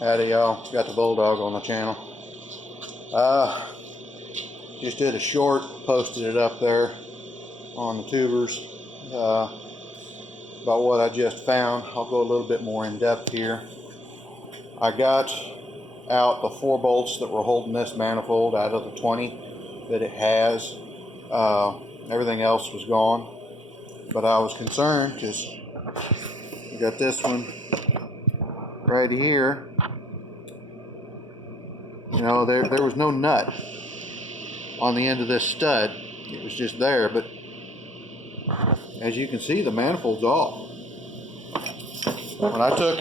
Howdy y'all, got the bulldog on the channel. Just did a short, posted it up there on the tubers about what I just found. I'll go a little bit more in depth here. I got out the 4 bolts that were holding this manifold out of the 20 that it has. Everything else was gone, but I was concerned because I got this one right here. You know, there was no nut on the end of this stud. It was just there, but as you can see, the manifold's off. When I took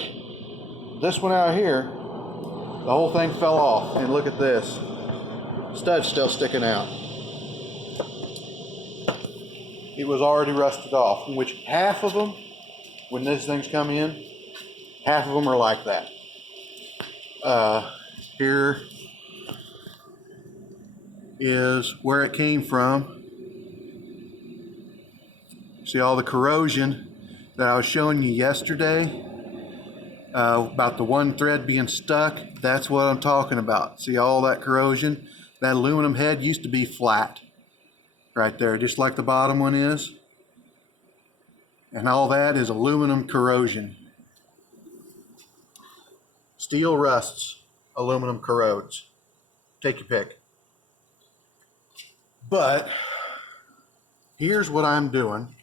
this one out here, the whole thing fell off, and look at this. Stud's still sticking out. It was already rusted off, which half of them, when these things come in, half of them are like that. Here is where it came from. See all the corrosion that I was showing you yesterday about the one thread being stuck? That's what I'm talking about. See all that corrosion? That aluminum head used to be flat right there, just like the bottom one is. And all that is aluminum corrosion. Steel rusts, aluminum corrodes. Take your pick. But here's what I'm doing.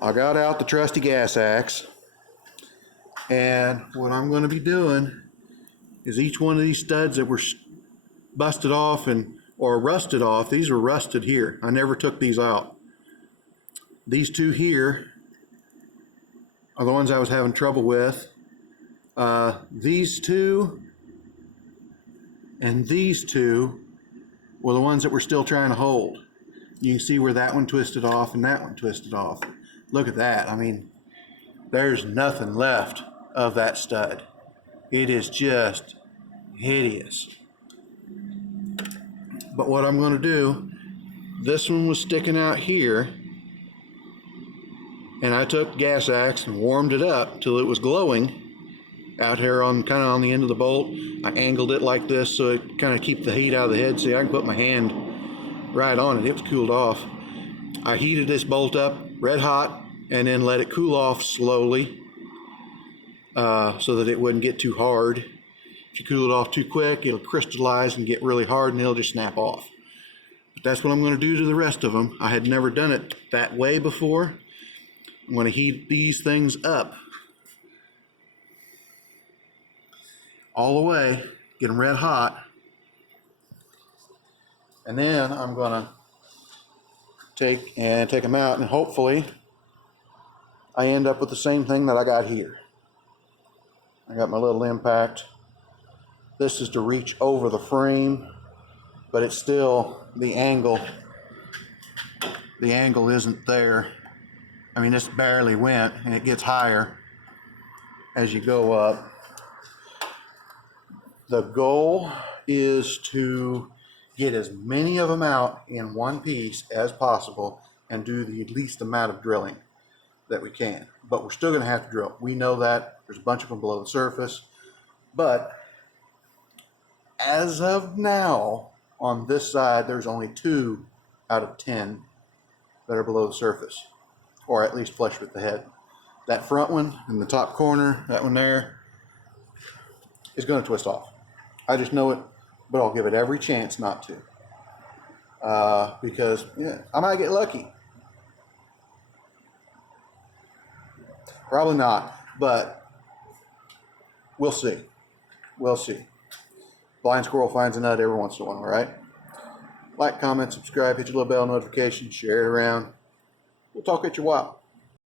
I got out the trusty gas axe, and what I'm going to be doing is each one of these studs that were busted off or rusted off, these were rusted here. I never took these out. These two here are the ones I was having trouble with. These two and these two were the ones that we're still trying to hold. You can see where that one twisted off and that one twisted off. Look at that. I mean, there's nothing left of that stud. It is just hideous. But what I'm going to do, this one was sticking out here, and I took the gas axe and warmed it up till it was glowing out here on kind of on the end of the bolt. I angled it like this so it kind of keep the heat out of the head. See, I can put my hand right on it. It was cooled off. I heated this bolt up red hot and then let it cool off slowly so that it wouldn't get too hard. If you cool it off too quick, it'll crystallize and get really hard and it'll just snap off. But that's what I'm going to do to the rest of them. I had never done it that way before. I'm going to heat these things up all the way, get them red hot, and then I'm going to take them out, and hopefully I end up with the same thing that I got here. I got my little impact. This is to reach over the frame, but it's still the angle. The angle isn't there. I mean, this barely went, and it gets higher as you go up. The goal is to get as many of them out in one piece as possible and do the least amount of drilling that we can. But we're still going to have to drill. We know that. There's a bunch of them below the surface. But as of now, on this side, there's only 2 out of 10 that are below the surface, or at least flush with the head. That front one in the top corner, that one there, is going to twist off. I just know it, but I'll give it every chance not to. Because I might get lucky. Probably not, but we'll see. We'll see. Blind squirrel finds a nut every once in a while, all right? Like, comment, subscribe, hit your little bell notification, share it around. We'll talk at you a while.